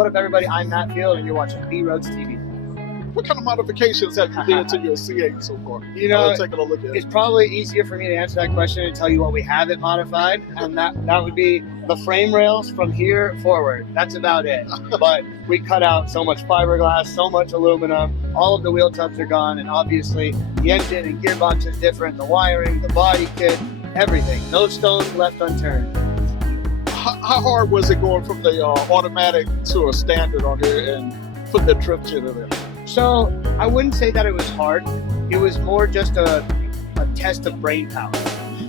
What up, everybody? I'm Matt Field, and you're watching BRhodesTV. What kind of modifications have you did to your C8 so far? You know, taking a look at it's probably easier for me to answer that question and tell you what we have it modified, and that would be the frame rails from here forward. That's about it. But we cut out so much fiberglass, so much aluminum, all of the wheel tubs are gone, and obviously the engine and gearbox is different, the wiring, the body kit, everything. No stone left unturned. How hard was it going from the automatic to a standard on here and put the drift jet in there? So I wouldn't say that it was hard. It was more just a test of brain power,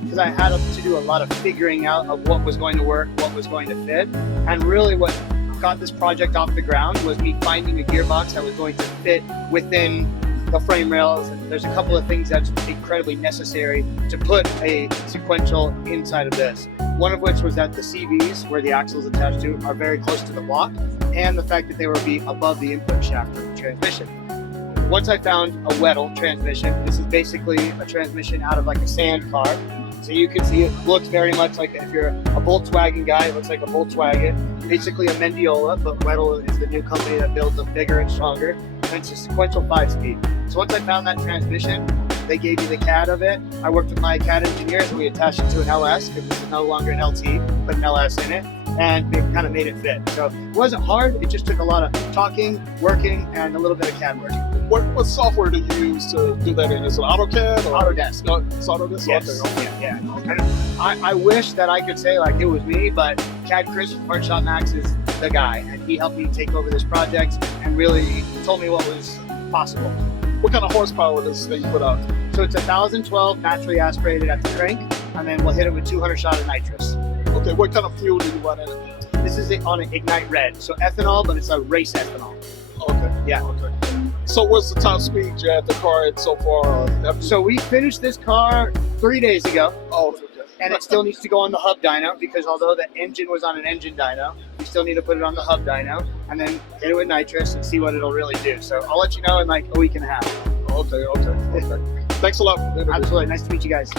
because I had to do a lot of figuring out of what was going to work, what was going to fit, and really what got this project off the ground was me finding a gearbox that was going to fit within the frame rails. And there's a couple of things that's incredibly necessary to put a sequential inside of this. One of which was that the CVs, where the axle is attached to, are very close to the block, and the fact that they will be above the input shaft of the transmission. Once I found a Weddle transmission, this is basically a transmission out of like a sand car. So you can see it looks very much like, if you're a Volkswagen guy, it looks like a Volkswagen. Basically a Mendiola, but Weddle is the new company that builds them bigger and stronger. And it's a sequential 5-speed. So once I found that transmission, they gave me the CAD of it. I worked with my CAD engineers and we attached it to an LS, because this is no longer an LT, put an LS in it, and it kind of made it fit. So it wasn't hard, it just took a lot of talking, working, and a little bit of CAD work. What software do you use to do that in? Is it AutoCAD or Autodesk? No, it's Autodesk? Yes. Okay. Yeah. I wish that I could say like it was me, but CAD Chris from Hardshot Max is the guy, and he helped me take over this project and really told me what was possible. What kind of horsepower does this thing put out? So it's 1,012 naturally aspirated at the crank, and then we'll hit it with 200 shot of nitrous. Okay, what kind of fuel do you run in it? This is on an Ignite Red, so ethanol, but it's a race ethanol. Okay. Yeah. Okay. So what's the top speed you had the car at so far? So we finished this car 3 days ago. Oh, okay. And it still needs to go on the hub dyno, because although the engine was on an engine dyno, we still need to put it on the hub dyno and then hit it with nitrous and see what it'll really do. So I'll let you know in like a week and a half. Okay. Thanks a lot for the interview. Absolutely. Nice to meet you guys.